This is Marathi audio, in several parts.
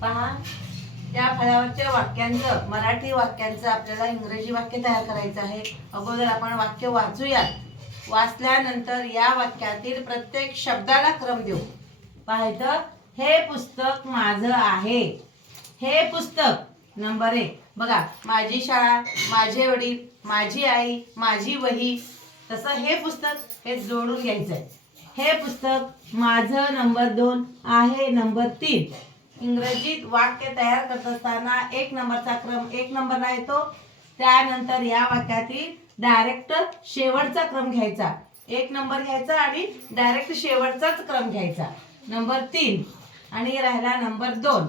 पहा त्या फळावरच्या वाक्यांचं मराठी वाक्यांचं आपल्याला इंग्रजी वाक्य तयार करायचं आहे. अगोदर आपण वाक्य वाचूयात. वाचल्यानंतर या वाक्यातील प्रत्येक शब्दाला क्रम देऊ. पाहायचं हे पुस्तक माझं आहे. हे पुस्तक नंबर एक. बघा माझी शाळा माझे वडील माझी आई माझी वही. तसं हे पुस्तक हे जोडून घ्यायचं आहे हे पुस्तक माझं नंबर दोन आहे नंबर तीन. इंग्रजीत वाक्य तयार करत असताना एक नंबरचा क्रम एक नंबरला येतो. त्यानंतर या वाक्यातील डायरेक्ट शेवटचा क्रम घ्यायचा. एक नंबर घ्यायचा आणि डायरेक्ट शेवटचाच क्रम घ्यायचा. नंबर तीन. आणि राहिला नंबर दोन.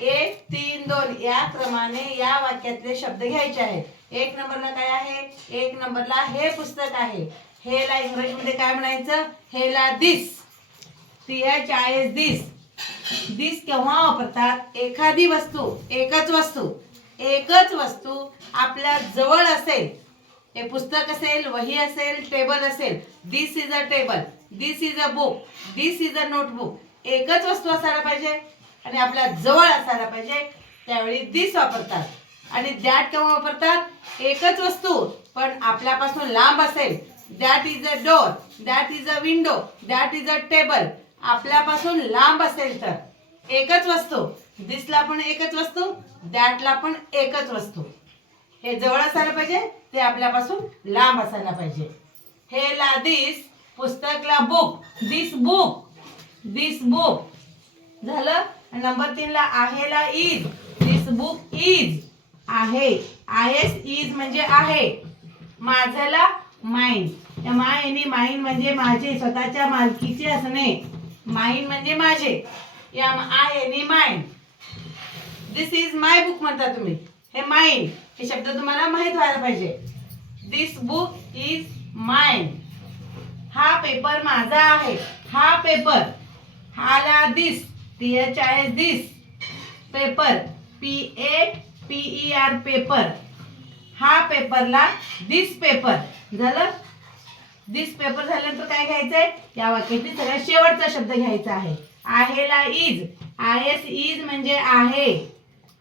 एक तीन दोन या क्रमाने या वाक्यातले शब्द घ्यायचे आहेत. एक नंबरला काय आहे? एक नंबरला हे पुस्तक आहे. हेला इंग्रजीमध्ये काय म्हणायचं? हेला this. T H I S this. This केव्हा वापरतात? एखादी वस्तू एकच वस्तू एकच वस्तू आपल्या जवळ असेल हे पुस्तक असेल वही असेल टेबल असेल this is a table this is a book this is a notebook एकच वस्तू असायला पाहिजे आणि आपल्या जवळ असायला पाहिजे त्यावेळी दिस वापरतात. आणि दॅट केव्हा वापरतात? एकच वस्तू पण आपल्यापासून लांब असेल. That is a door that is a window that is a table आपल्यापासून लांब असेल तर. एकच वस्तू. दिसला पण एकच वस्तू दॅटला पण एकच वस्तू. हे जवळ असायला पाहिजे ते आपल्यापासून लांब असायला पाहिजे. हे ला this पुस्तकला book this book this book झालं? नंबर तीन ला आहेला इज दिस बुक इज आहे. आहेस इज म्हणजे आहे. माझला माइंड या मायनी माइंड म्हणजे माझे स्वतःच्या मालकीचे असणे. माइंड म्हणजे माझे. या I any mind this is my book म्हणता तुम्ही. हे माइंड हे शब्द तुम्हाला माहीत व्हायला पाहिजे. दिस बुक इज माइंड हा पेपर माझा आहे. हा पेपर हाला this T H I S this paper P A P E R paper हा पेपरला दिस पेपर झालं? दिस पेपर झाल्यानंतर काय घ्यायचंय? या वाक्यातील सगळ्यात शेवटचा शब्द घ्यायचा आहे. आहेला इज आय एस इज म्हणजे आहे.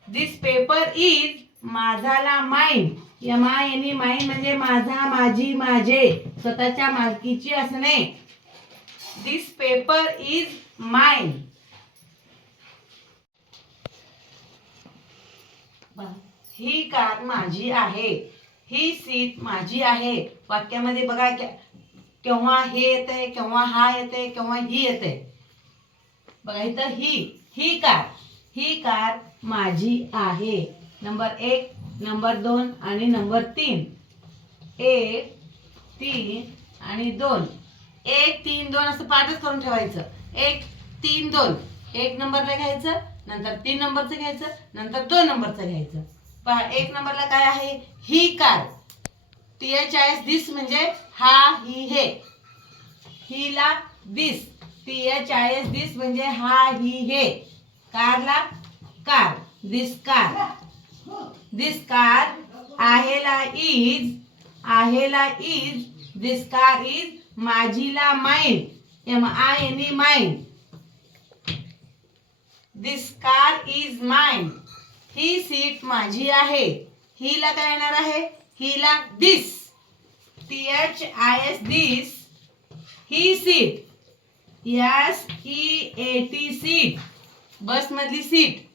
दिस पेपर इज माझाला माइंड या माय यांनी माइंड म्हणजे माझा माझी माझे. स्वतःच्या मालकीची असणे. दिस पेपर इज माइंड ही कार माझी आहे. ही सीट माझी आहे. वाक्यामध्ये बघा केव्हा हे येते केव्हा हा येते केव्हा ही येते बघा इथं ही ही कार ही कार माझी आहे. नंबर एक नंबर दोन आणि नंबर तीन. एक तीन आणि दोन. एक तीन दोन असं पाठच करून ठेवायचं. एक तीन दोन. एक नंबरला घ्यायचं नंतर तीन नंबरचं घ्यायचं नंतर दोन नंबरचं घ्यायचं. पहा एक नंबरला काय आहे? ही car. T H I S this म्हणजे हा ही हे. हिला this T H I S this म्हणजे हा ही हे. कारला car. This car this car आहेला is आहेला is this car is माझीला mind M I N E mind this car is mind he seat माझी आहे. हिला काय येणार आहे? हिला this T H I S this he seat S E A T seat bus मधली सीट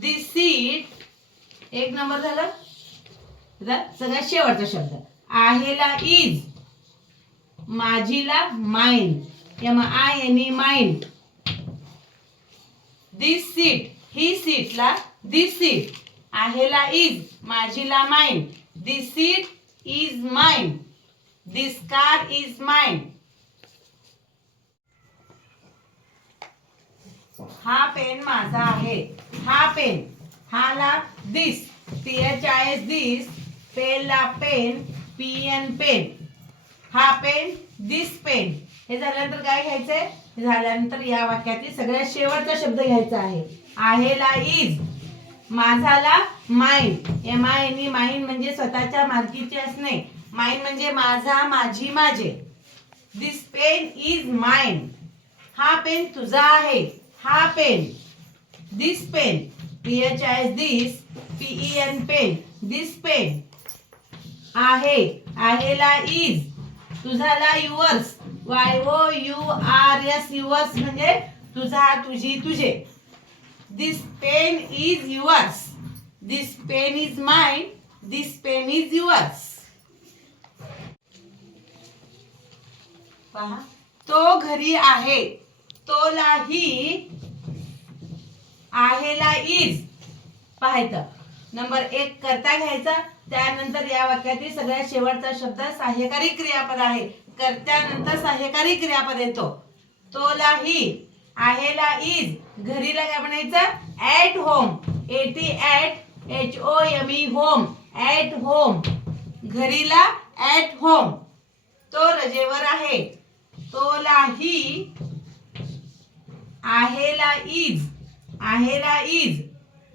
दिस सीट एक नंबर झालं? सगळ्यात शेवटचा शब्द. आहेला is माझीला mind M I N E mind this seat ही सीटला दिस सीट आहेला is माझीला mind this seat is mind this car is mind हा पेन माझा आहे. हा पेन. हाला this. T H I S this. पेनला pen. P N pen. हा पेन दिस पेन. हे झाल्यानंतर काय घ्यायचंय? हे झाल्यानंतर या वाक्यातील सगळ्यात शेवटचा शब्द घ्यायचा आहे. आहेला is माझाला mind M I N mind म्हणजे स्वतःच्या मालकीचे असणे. माइंड म्हणजे माझा माझी माझे. दिस पेन इज माइंड हा पेन तुझा आहे. हा pen this pen P H I this P E N pen this pen आहे आहेला is तुझाला yours Y O U R S yours म्हणजे तुझा तुझी तुझे. This pen is yours this pen is mind this pen is yours पहा तो घरी आहे. तोलाही आहेला इज पाहायचं. नंबर एक करता घ्यायचा. त्यानंतर या वाक्यातील सगळ्यात शेवटचा शब्द सहाय्यकारी क्रियापद आहे. कर्त्यानंतर सहाय्यकारी क्रियापद येतो. तोलाही आहेला इज घरीला काय म्हणायचं? At home A T at H O M E home at home घरीला at home तो रजेवर आहे. तोलाही आहेला इज आहेला इज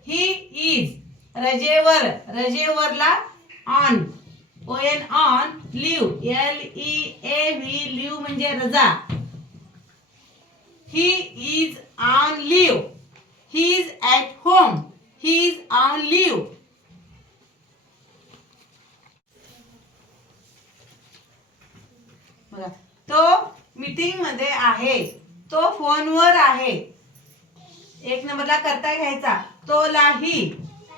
ही इज रजेवर रजेवरला on O N on leave L E A V leave म्हणजे रजा. He is on leave he is at home he is on leave बघा तो मीटिंगमध्ये आहे. तो फोनवर आहे. एक नंबरला करता घ्यायचा. तो लाही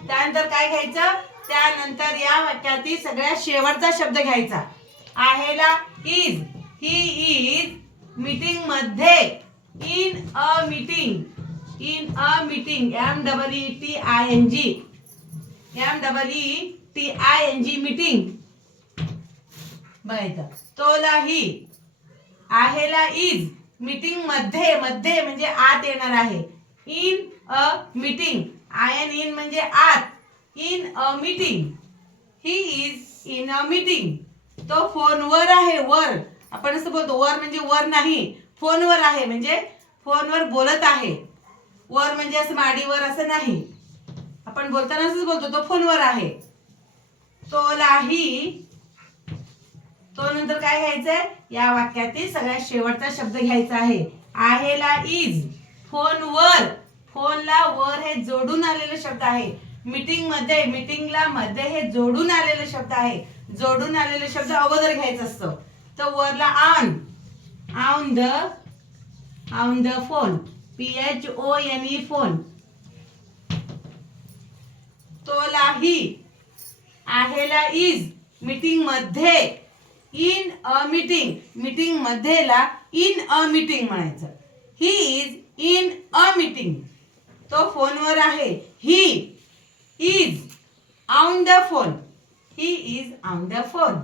त्यानंतर काय घ्यायचं? त्यानंतर या वाक्यातील सगळ्यात शेवटचा शब्द घ्यायचा. आहेला इज ही इज मीटिंगमध्ये in a meeting in a meeting M double E T I N G M double E T I N G meeting बघायचं तोलाही आहेला इज मीटिंगमध्ये मध्ये म्हणजे आत येणार आहे. In a meeting I N in म्हणजे आत. In a meeting he is in a meeting तो फोनवर आहे वर. आपण असं बोलतो वर म्हणजे वर नाही. फोनवर आहे म्हणजे फोनवर बोलत आहे. वर म्हणजे असं माडीवर असं नाही. आपण बोलताना असंच बोलतो तो फोनवर आहे. तोलाही तो नंतर काय घ्यायचंय? या वाक्यातील सगळ्यात शेवटचा शब्द घ्यायचा आहे. आहेला इज फोनवर. फोनला वर हे जोडून आलेले शब्द आहे. मीटिंगमध्ये मीटिंगला मध्ये हे जोडून आलेले शब्द आहे. जोडून आलेले शब्द अगोदर घ्यायचं असतं. तर वरला on on the on the phone P H O N E phone तोलाही. आहेला इज मीटिंगमध्ये. In a meeting. मीटिंग मध्येला इन अ मीटिंग म्हणायचं. He is in a meeting तो फोनवर आहे. He is on the phone he is on the phone